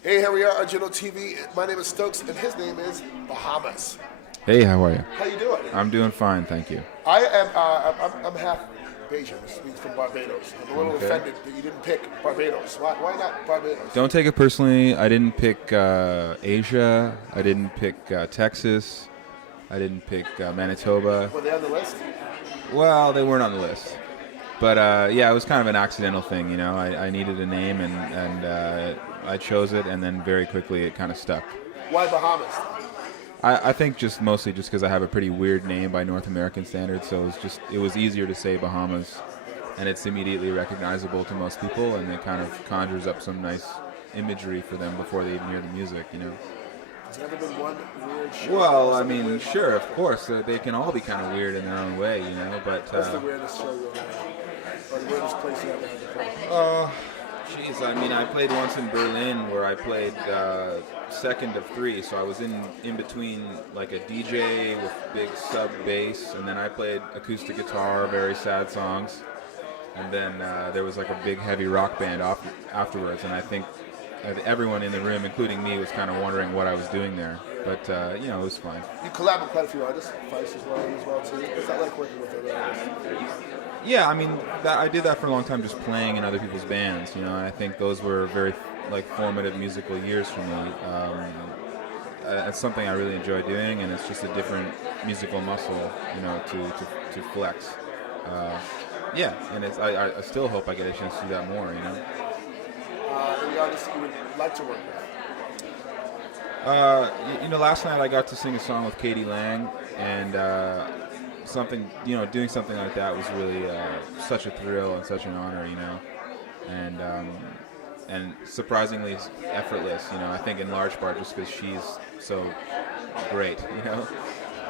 Hey, here we are on JUNO TV. My name is Stokes, and his name is Bahamas. Hey, how are you? How you doing? I'm doing fine, thank you. I am. I'm half Bayesian. This means from Barbados. I'm a little offended that you didn't pick Barbados. Why not Barbados? Don't take it personally. I didn't pick Asia. I didn't pick Texas. I didn't pick Manitoba. Were they on the list? Well, they weren't on the list. But yeah, it was kind of an accidental thing, you know. I needed a name, and I chose it, and then very quickly it kind of stuck. Why Bahamas? I think just mostly just because I have a pretty weird name by North American standards, so it was easier to say Bahamas, and it's immediately recognizable to most people, and it kind of conjures up some nice imagery for them before they even hear the music, you know. Has there ever been one weird show? Well, I mean, sure, of course, they can all be kind of weird in their own way, you know, but... What's the weirdest show you've ever had? Or the weirdest place you ever had to play? Jeez, I mean, I played once in Berlin where I played second of three, so I was in between like a DJ with big sub bass, and then I played acoustic guitar, very sad songs, and then there was like a big heavy rock band afterwards, and I think everyone in the room, including me, was kind of wondering what I was doing there, but you know, it was fine. You collab with quite a few artists, Vice as well too. What's that like working with other artists? Yeah, I mean, I did that for a long time, just playing in other people's bands, you know, and I think those were very, like, formative musical years for me. It's something I really enjoy doing, and it's just a different musical muscle, you know, to flex. Yeah, and I still hope I get a chance to do that more, you know. Any artists you would like to work with? You know, last night I got to sing a song with Katie Lang, and doing something like that was really such a thrill and such an honor, you know, and surprisingly effortless, you know. I think in large part just because she's so great, you know.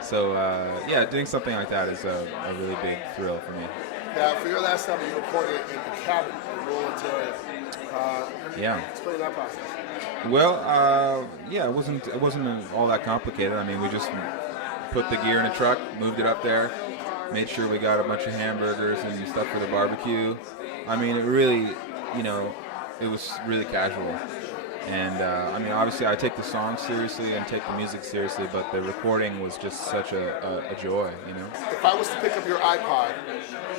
So yeah, doing something like that is a really big thrill for me. Now, for your last album, you recorded in the cabin in Roll, Ontario. Yeah. Explain that process. Well, yeah, it wasn't all that complicated. I mean, we just put the gear in a truck, moved it up there, made sure we got a bunch of hamburgers and stuff for the barbecue. I mean, it really, you know, it was really casual. And I mean, obviously I take the songs seriously and take the music seriously, but the recording was just such a joy, you know. If I was to pick up your iPod,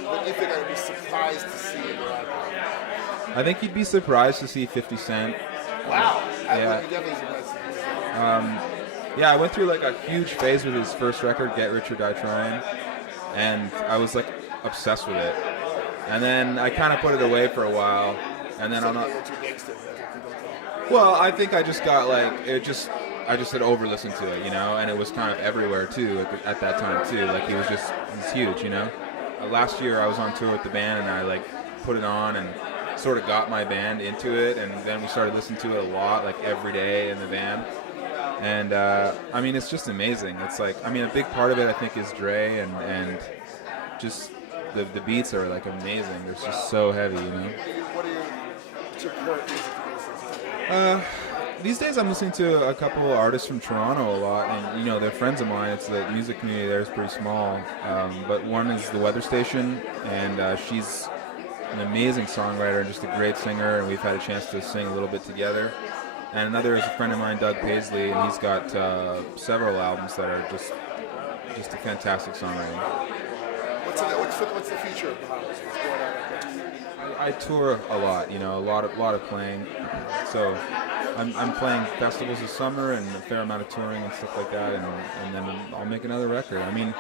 what do you think I would be surprised to see in your iPod? I think you'd be surprised to see 50 Cent. Wow. Yeah. I would be definitely surprised to see 50 Cent. Yeah, I went through like a huge phase with his first record, Get Rich or Die Trying, and I was like obsessed with it. And then I kind of put it away for a while, and then I'm not. Well, I think I just got like I just had over-listened to it, you know, and it was kind of everywhere too at that time too. Like he's huge, you know. Last year I was on tour with the band, and I like put it on and sort of got my band into it, and then we started listening to it a lot, like every day in the van. And I mean, it's just amazing. It's like, I mean, a big part of it I think is Dre, and just the beats are like amazing. They're just so heavy, you know. What's your current music you listen to? These days I'm listening to a couple of artists from Toronto a lot, and you know, they're friends of mine. It's the music community there is pretty small, but one is the Weather Station, and she's an amazing songwriter and just a great singer, and we've had a chance to sing a little bit together. And another is a friend of mine, Doug Paisley, and he's got several albums that are just a fantastic songwriting. What's the future of Bahamas? What's going on? I tour a lot, you know, a lot of playing. So I'm playing festivals this summer and a fair amount of touring and stuff like that, and then I'll make another record. I mean,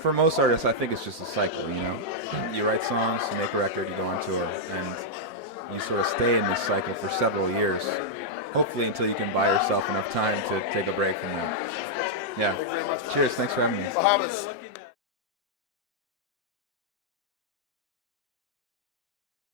for most artists, I think it's just a cycle, you know. You write songs, you make a record, you go on tour, and you sort of stay in this cycle for several years. Hopefully until you can buy yourself enough time to take a break from that. Yeah. Thank you very much. Cheers. Thanks for having me. Bahamas.